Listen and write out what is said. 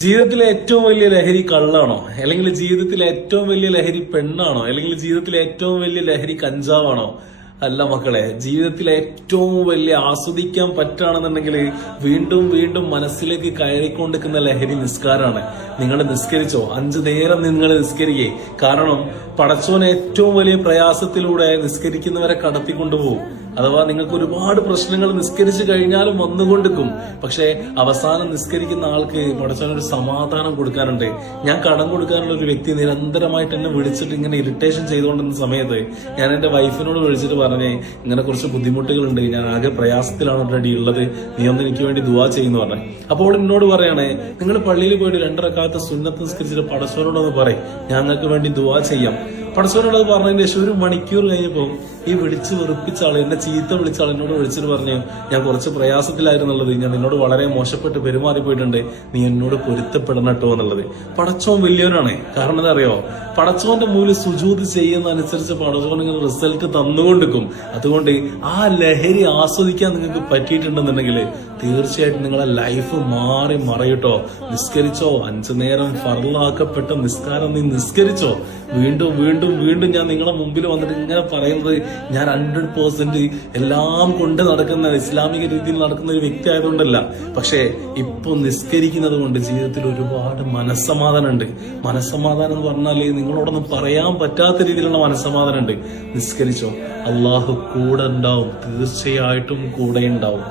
ജീവിതത്തിലെ ഏറ്റവും വലിയ ലഹരി കള്ളാണോ, അല്ലെങ്കിൽ ജീവിതത്തിലെ ഏറ്റവും വലിയ ലഹരി പെണ്ണാണോ, അല്ലെങ്കിൽ ജീവിതത്തിലെ ഏറ്റവും വലിയ ലഹരി കഞ്ചാവാണോ? അല്ല മക്കളെ, ജീവിതത്തിലെ ഏറ്റവും വലിയ ആസ്വദിക്കാൻ പറ്റുകയാണെന്നുണ്ടെങ്കിൽ വീണ്ടും വീണ്ടും മനസ്സിലേക്ക് കയറിക്കൊണ്ടിരിക്കുന്ന ലഹരി നിസ്കാരമാണ്. നിങ്ങൾ നിസ്കരിച്ചോ? 5 നേരം നിങ്ങൾ നിസ്കരിക്കേ. കാരണം പടച്ചോൻ ഏറ്റവും വലിയ പ്രയാസത്തിലൂടെ നിസ്കരിക്കുന്നവരെ കടത്തിക്കൊണ്ടുപോകും. അഥവാ നിങ്ങൾക്ക് ഒരുപാട് പ്രശ്നങ്ങൾ നിസ്കരിച്ചു കഴിഞ്ഞാലും വന്നുകൊണ്ടിരിക്കും. പക്ഷെ അവസാനം നിസ്കരിക്കുന്ന ആൾക്ക് പടച്ചോനൊരു സമാധാനം കൊടുക്കാനുണ്ട്. ഞാൻ കടം കൊടുക്കാനുള്ള ഒരു വ്യക്തി നിരന്തരമായിട്ട് എന്നെ വിളിച്ചിട്ട് ഇങ്ങനെ ഇറിറ്റേഷൻ ചെയ്തുകൊണ്ടിരുന്ന സമയത്ത് ഞാൻ എന്റെ വൈഫിനോട് വിളിച്ചിട്ട് പറഞ്ഞേ, ഇങ്ങനെ കുറച്ച് ബുദ്ധിമുട്ടുകളുണ്ട്, ഞാൻ ആകെ പ്രയാസത്തിലാണ് റെഡി ഉള്ളത്, നീ ഒന്ന് എനിക്ക് വേണ്ടി ദുആ ചെയ്യുന്നു പറഞ്ഞു. അപ്പോൾ എന്നോട് പറയണേ, നിങ്ങൾ പള്ളിയിൽ പോയിട്ട് 2 റക്അത്ത് സുന്നത്ത് നിസ്കരിച്ചിട്ട് പടച്ചോനോടൊന്ന് പറയും, ഞങ്ങൾക്ക് വേണ്ടി ദുആ ചെയ്യാം. പടച്ചോനോട് അത് പറഞ്ഞതിന് ശേഷം 1 മണിക്കൂർ കഴിഞ്ഞപ്പോ ഈ വിളിച്ച് വെറുപ്പിച്ച ആള്, എന്നെ ചീത്ത വിളിച്ച ആൾ എന്നോട് വിളിച്ചിട്ട് പറഞ്ഞു, ഞാൻ കുറച്ച് പ്രയാസത്തിലായിരുന്നുള്ളത്, ഞാൻ നിന്നോട് വളരെ മോശപ്പെട്ട് പെരുമാറിപ്പോയിട്ടുണ്ട്, നീ എന്നോട് പൊരുത്തപ്പെടണം കേട്ടോ എന്നുള്ളത്. പടച്ചോൻ വലിയവനാണ്. കാരണം എന്താ അറിയോ, പടച്ചോന്റെ മുന്നിൽ സുജൂദ് ചെയ്യുന്നതനുസരിച്ച് പടച്ചോൻ നിങ്ങൾ റിസൾട്ട് തന്നുകൊണ്ടിരിക്കും. അതുകൊണ്ട് ആ ലഹരി ആസ്വദിക്കാൻ നിങ്ങൾക്ക് പറ്റിയിട്ടുണ്ടെന്നുണ്ടെങ്കിൽ തീർച്ചയായിട്ടും നിങ്ങളെ ലൈഫ് മാറി മറയൂട്ടോ. നിസ്കരിച്ചോ, 5 നേരം ഫർളാക്കപ്പെട്ട നിസ്കാരം നീ നിസ്കരിച്ചോ. വീണ്ടും വീണ്ടും വീണ്ടും ഞാൻ നിങ്ങളെ മുമ്പിൽ വന്നിട്ട് ഇങ്ങനെ പറയുന്നത്, ഞാൻ 100% എല്ലാം കൊണ്ട് നടക്കുന്ന ഇസ്ലാമിക രീതിയിൽ നടക്കുന്ന ഒരു വ്യക്തി ആയതുകൊണ്ടല്ല. പക്ഷെ ഇപ്പൊ നിസ്കരിക്കുന്നത് കൊണ്ട് ജീവിതത്തിൽ ഒരുപാട് മനസ്സമാധാനം ഉണ്ട്. മനസ്സമാധാനം എന്ന് പറഞ്ഞാല് നിങ്ങളോടൊന്നും പറയാൻ പറ്റാത്ത രീതിയിലുള്ള മനസ്സമാധാനം ഉണ്ട്. നിസ്കരിച്ചോ, അള്ളാഹു കൂടെ ഉണ്ടാവും, തീർച്ചയായിട്ടും കൂടെ ഉണ്ടാവും.